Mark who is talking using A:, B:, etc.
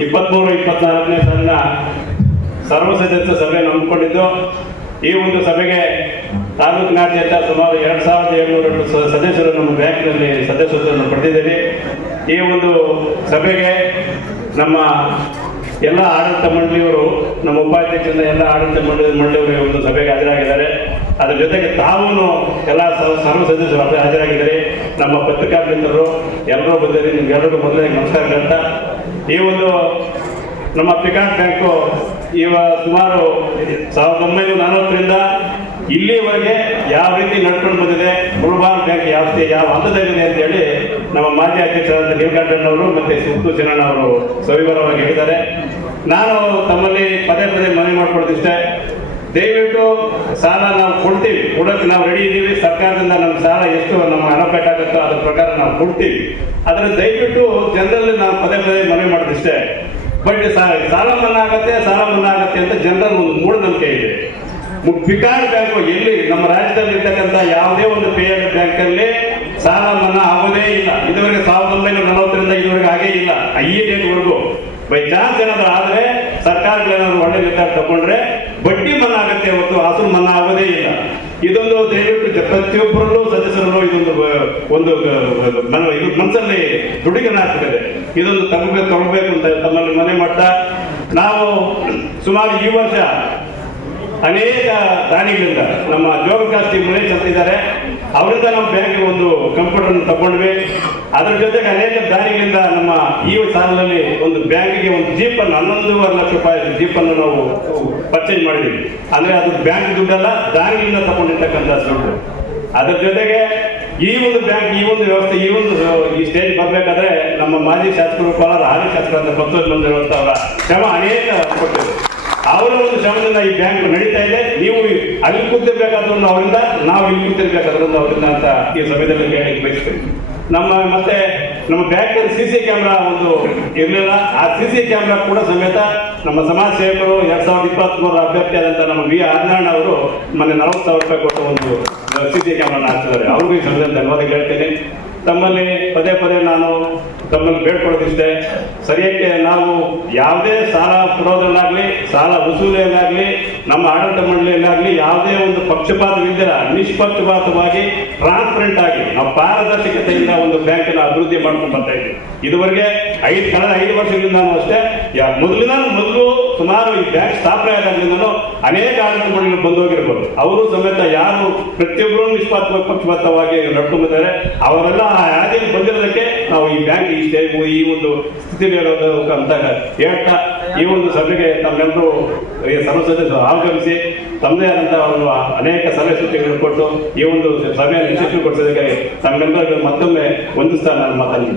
A: ಇಪ್ಪತ್ಮೂರು, ಇಪ್ಪತ್ನಾಲ್ಕನೇ ಸಣ್ಣ ಸರ್ವ ಸದಸ್ಯ ಸಭೆ ನಂಬಿಕೊಂಡಿದ್ದು ಈ ಒಂದು ಸಭೆಗೆ ತಾಲೂಕಿನಾದ್ಯಂತ ಸುಮಾರು ಎರಡು ಸಾವಿರದ ಏಳ್ನೂರಷ್ಟು ಸದಸ್ಯರು ನಮ್ಮ ಬ್ಯಾಂಕ್ನಲ್ಲಿ ಸದಸ್ಯತ್ವವನ್ನು ಪಡೆದಿದ್ದೀವಿ. ಈ ಒಂದು ಸಭೆಗೆ ನಮ್ಮ ಎಲ್ಲ ಆಡಳಿತ ಮಂಡಳಿಯವರು, ನಮ್ಮ ಉಪಾಧ್ಯಕ್ಷರಿಂದ ಎಲ್ಲ ಆಡಳಿತ ಮಂಡಳಿ ಮಂಡಳಿಯವರು ಒಂದು ಸಭೆಗೆ ಹಾಜರಾಗಿದ್ದಾರೆ. ಅದರ ಜೊತೆಗೆ ತಾವೂ ಎಲ್ಲ ಸರ್ವ ಸದಸ್ಯರು ಹಾಜ- ಹಾಜರಾಗಿದ್ದಾರೆ. ನಮ್ಮ ಪತ್ರಿಕಾ ಮಿತ್ರರು ಎಲ್ಲರೂ ಬಂದಿರಿ ನಿಮ್ಗೆಲ್ಲರಿಗೂ ಮೊದಲೇ ನಮಸ್ಕಾರ ಹೇಳ್ತಾ ಈ ಒಂದು ನಮ್ಮ ಪಿಕಾಟ್ ಬ್ಯಾಂಕು ಇವ ಸುಮಾರು ಸಾವಿರದ ಒಂಬೈನೂರ ನಲವತ್ತರಿಂದ ಇಲ್ಲಿವರೆಗೆ ಯಾವ ರೀತಿ ನಡ್ಕೊಂಡು ಬಂದಿದೆ ಮುಳುಬಾರ್ ಬ್ಯಾಂಕ್ ಯಾವ ಯಾವ ಹಂತದಲ್ಲಿದೆ ಅಂತ ಹೇಳಿ ನಮ್ಮ ಮಾಜಿ ಅಧ್ಯಕ್ಷರಾದ ನೀಲಕಂಠಣ್ಣವರು ಮತ್ತೆ ಸುತ್ತು ಚಿನ್ನಣ್ಣ ಅವರು ಸವಿವರವಾಗಿ ಹೇಳಿದ್ದಾರೆ. ನಾನು ತಮ್ಮಲ್ಲಿ ಪದೇ ಪದೇ ಮನವಿ ಮಾಡ್ಕೊಳ್ತಿಷ್ಟೇ ದಯವಿಟ್ಟು ಸಾಲ ನಾವು ಕೊಡ್ತೀವಿ. ಕೊಡೋಕೆ ನಾವು ರೆಡಿ ಇದ್ದೀವಿ. ಸರ್ಕಾರದಿಂದ ನಮ್ಮ ಸಾಲ ಎಷ್ಟು, ನಮ್ಮ ಹಣ ಬೇಕಾಗುತ್ತೋ ಅದ್ರ ಪ್ರಕಾರ ನಾವು ಕೊಡ್ತೀವಿ. ಅದನ್ನು ದಯವಿಟ್ಟು ಜನರಲ್ಲಿ ನಾವು ಪದೇ ಪದೇ ಮನವಿ ಮಾಡೋದಿಷ್ಟೇ ಬಟ್ ಸಾಲ ಮನ್ನಾ ಆಗತ್ತೆ, ಸಾಲ ಮನ್ನಾ ಆಗತ್ತೆ ಅಂತ ಜನರಲ್ಲಿ ಒಂದು ಮೂಢನಂಬಿಕೆ ಇದೆ. ಪಿಕಾಡ್ ಬ್ಯಾಂಕು ಎಲ್ಲಿ? ನಮ್ಮ ರಾಜ್ಯದಲ್ಲಿ ಇರ್ತಕ್ಕಂಥ ಯಾವುದೇ ಒಂದು ಪಿ ಆರ್ ಬ್ಯಾಂಕ್ ಅಲ್ಲಿ ಸಾಲ ಮನ್ನಾ ಆಗೋದೇ ಇಲ್ಲ. ಇದುವರೆಗೆ ಸಾವಿರದ ಒಂಬೈನೂರ ನಲವತ್ತರಿಂದ ಇದುವರೆಗೆ ಆಗೇ ಇಲ್ಲ. ಈ ಡೇಟ್ ವರೆಗೂ. ಬೈ ಚಾನ್ಸ್ ಏನಾದ್ರೂ ಆದ್ರೆ ಸರ್ಕಾರಗಳೇನಾದ್ರು ಒಳ್ಳೆ ನಿರ್ಧಾರ ತಗೊಂಡ್ರೆ ಬಡ್ಡಿ ಮನ್ನಾ ಆಗುತ್ತೆ ಹೊತ್ತು ಹಸು ಮನ್ನಾ ಆಗೋದೇ ಇಲ್ಲ. ಇದೊಂದು ದಯವಿಟ್ಟು ಪ್ರತಿಯೊಬ್ಬರಲ್ಲೂ ಸದಸ್ಯರಲ್ಲೂ ಇದೊಂದು ಒಂದು ಮನಸ್ಸಲ್ಲಿ ದುಡಿಗನ ದುಡಿಗನಾಗ್ತದೆ ಇದೊಂದು ತಗೋಬೇಕು ತಗೋಬೇಕು ಅಂತ ತಮ್ಮಲ್ಲಿ ಮನೆ ಮಾಡ್ತಾ, ನಾವು ಸುಮಾರು ಈ ವರ್ಷ ಅನೇಕ ದಾನಿಗಳಿಂದ ನಮ್ಮ ಜೋಗಕಾಸ್ತಿ ಮುನೇಶ್ ಅಂತ ಇದ್ದಾರೆ ಅವರಿಂದ ನಮ್ಮ ಬ್ಯಾಂಕ್ ಒಂದು ಕಂಪ್ಯೂಟರ್ ತಗೊಂಡ್ವಿ. ಅದ್ರ ಜೊತೆಗೆ ಅನೇಕ ದಾನಿಗಳಿಂದ ಈ ಸಾಲಿನಲ್ಲಿ ಒಂದು ಬ್ಯಾಂಕಿಗೆ ಒಂದು ಜೀಪ್ ಅನ್ನು ಹನ್ನೊಂದೂವರೆ ಲಕ್ಷ ರೂಪಾಯಿ ಜೀಪ್ ಅನ್ನು ನಾವು ಪರ್ಚೇಸ್ ಮಾಡಿದ್ದೀವಿ. ಅಂದ್ರೆ ಅದು ಬ್ಯಾಂಕ್ ದುಡ್ಡಲ್ಲ, ದಾರಿಯಿಂದ ತಗೊಂಡಿರ್ತಕ್ಕಂಥ ದುಡ್ಡು. ಅದರ ಜೊತೆಗೆ ಈ ಒಂದು ಬ್ಯಾಂಕ್, ಈ ಒಂದು ವ್ಯವಸ್ಥೆ, ಈ ಒಂದು, ಈ ಸ್ಟೇಜ್ ಬರಬೇಕಾದ್ರೆ ನಮ್ಮ ಮಾಜಿ ಶಾಸಕರು ಕೋಲಾರ ಹಾಲಿ ಶಾಸಕರಾದ ಬಸವರಾಜ ಮಂದಿರವಂತ ಅವರ ಶ್ರಮ ಅನೇಕ ಕೊಟ್ಟಿದೆ ಅವರ ಒಂದು ಶ್ರಮದಿಂದ ಈ ಬ್ಯಾಂಕ್ ನಡೀತಾ ಇದೆ. ನೀವು ಅಲ್ಲಿ ಕೂತಿರ್ಬೇಕಾದ್ರೂ ಅವರಿಂದ, ನಾವು ಇಲ್ಲಿ ಕೂತಿರ್ಬೇಕಾದ್ರೂ ಅವರಿಂದ ಅಂತ ಈ ಸಮಯದಲ್ಲಿ ಹೇಳಲಿಕ್ಕೆ ಬಯಸ್ತೀನಿ. ನಮ್ಮ ಮತ್ತೆ ನಮ್ಮ ಬ್ಯಾಂಕ್ ಸಿ ಸಿ ಕ್ಯಾಮ್ರಾ ಒಂದು ಇರಲಿಲ್ಲ. ಆ ಸಿ ಸಿ ಕ್ಯಾಮ್ರಾ ಕೂಡ ಸಮೇತ ನಮ್ಮ ಸಮಾಜ ಸೇವಕರು ಎರಡ್ ಸಾವಿರದ ಇಪ್ಪತ್ತ್ ಮೂರರ ಅಭ್ಯರ್ಥಿ ಆದಂತ ನಮ್ಮ ವಿ ಆರ್ನಾಳ್ ಅವರು ಮೊನ್ನೆ ನಲವತ್ತು ಸಾವಿರ ರೂಪಾಯಿ ಕೊಟ್ಟು ಒಂದು ಸಿ ಸಿ ಕ್ಯಾಮ್ರಾನ ಹಾಕ್ತಿದ್ದಾರೆ ಅವ್ರಿಗೂ ಈ ಧನ್ಯವಾದ ಹೇಳ್ತೇನೆ. ತಮ್ಮಲ್ಲಿ ಪದೇ ಪದೇ ನಾನು ತಮ್ಮಲ್ಲಿ ಬೇಡ್ಕೊಳ್ಳೋದಿಷ್ಟೇ. ಸರಿಯಾಗಿ ನಾವು ಯಾವುದೇ ಸಾಲ ಕೊಡೋದ್ರಲ್ಲಾಗಲಿ ಸಾಲ ವಸೂಲಿಯಲ್ಲಾಗಲಿ, ನಮ್ಮ ಆಡಳಿತ ಮಂಡಳಿಯಲ್ಲಾಗಲಿ ಯಾವುದೇ ಒಂದು ಪಕ್ಷಪಾತವಿದ್ದಿರ, ನಿಷ್ಪಕ್ಷಪಾತವಾಗಿ ಟ್ರಾನ್ಸ್ಪರೆಂಟ್ ಆಗಿ ನಾವು ಪಾರದರ್ಶಕತೆಯಿಂದ ಒಂದು ಬ್ಯಾಂಕಿನ ಅಭಿವೃದ್ಧಿ ಮಾಡ್ಕೊಂಡು ಬರ್ತಾ ಇದ್ದೀವಿ. ಇದುವರೆಗೆ ಐದು, ಕಳೆದ ಐದು ವರ್ಷಗಳಿಂದ ಅಷ್ಟೇ ಮೊದಲಿನ, ಮೊದಲು ಸುಮಾರು ಈ ಬ್ಯಾಂಕ್ ಸ್ಥಾಪನೆ ಆದಾಗ್ಲಿಂದನೂ ಅನೇಕ ಆಡಳಿತ ಮಂಡಳಿಗಳು ಬಂದು ಹೋಗಿರ್ಬೋದು ಅವರು ಸಮೇತ ಯಾರು ಪ್ರತಿಯೊಬ್ಬರು ನಿಷ್ಪಾತ ಪಕ್ಷಪಾತವಾಗಿ ನಡ್ಕೊಂಡಿದ್ದಾರೆ ಅವರೆಲ್ಲ ಆ ಹಾದಿಯಲ್ಲಿ ಬಂದಿರೋದಕ್ಕೆ ನಾವು ಈ ಬ್ಯಾಂಕ್ ಈ ಸ್ಟೇಜ್ ಈ ಒಂದು ಸ್ಥಿತಿಯಲ್ಲಿ ಅಂತ ಹೇಳ್ತಾ ಈ ಒಂದು ಸಭೆಗೆ ತಮ್ಮೆಲ್ಲರೂ, ಈ ಸದಸ್ಯರು ಆಗಮಿಸಿ, ತಮ್ಮದೇ ಆದಂತಹ ಒಂದು ಅನೇಕ ಸಲಹೆ ಸೂಚನೆಗಳನ್ನು ಕೊಟ್ಟು, ಈ ಒಂದು ಸಭೆಯನ್ನು ಯಶಸ್ವಿಗೊಳಿಸೋದಕ್ಕೆ ತಮ್ಮೆಲ್ಲರಿಗೂ ಮತ್ತೊಮ್ಮೆ ಒಂದು ಸ್ಥಾನ ನಾನು ಮಾತನ್ನು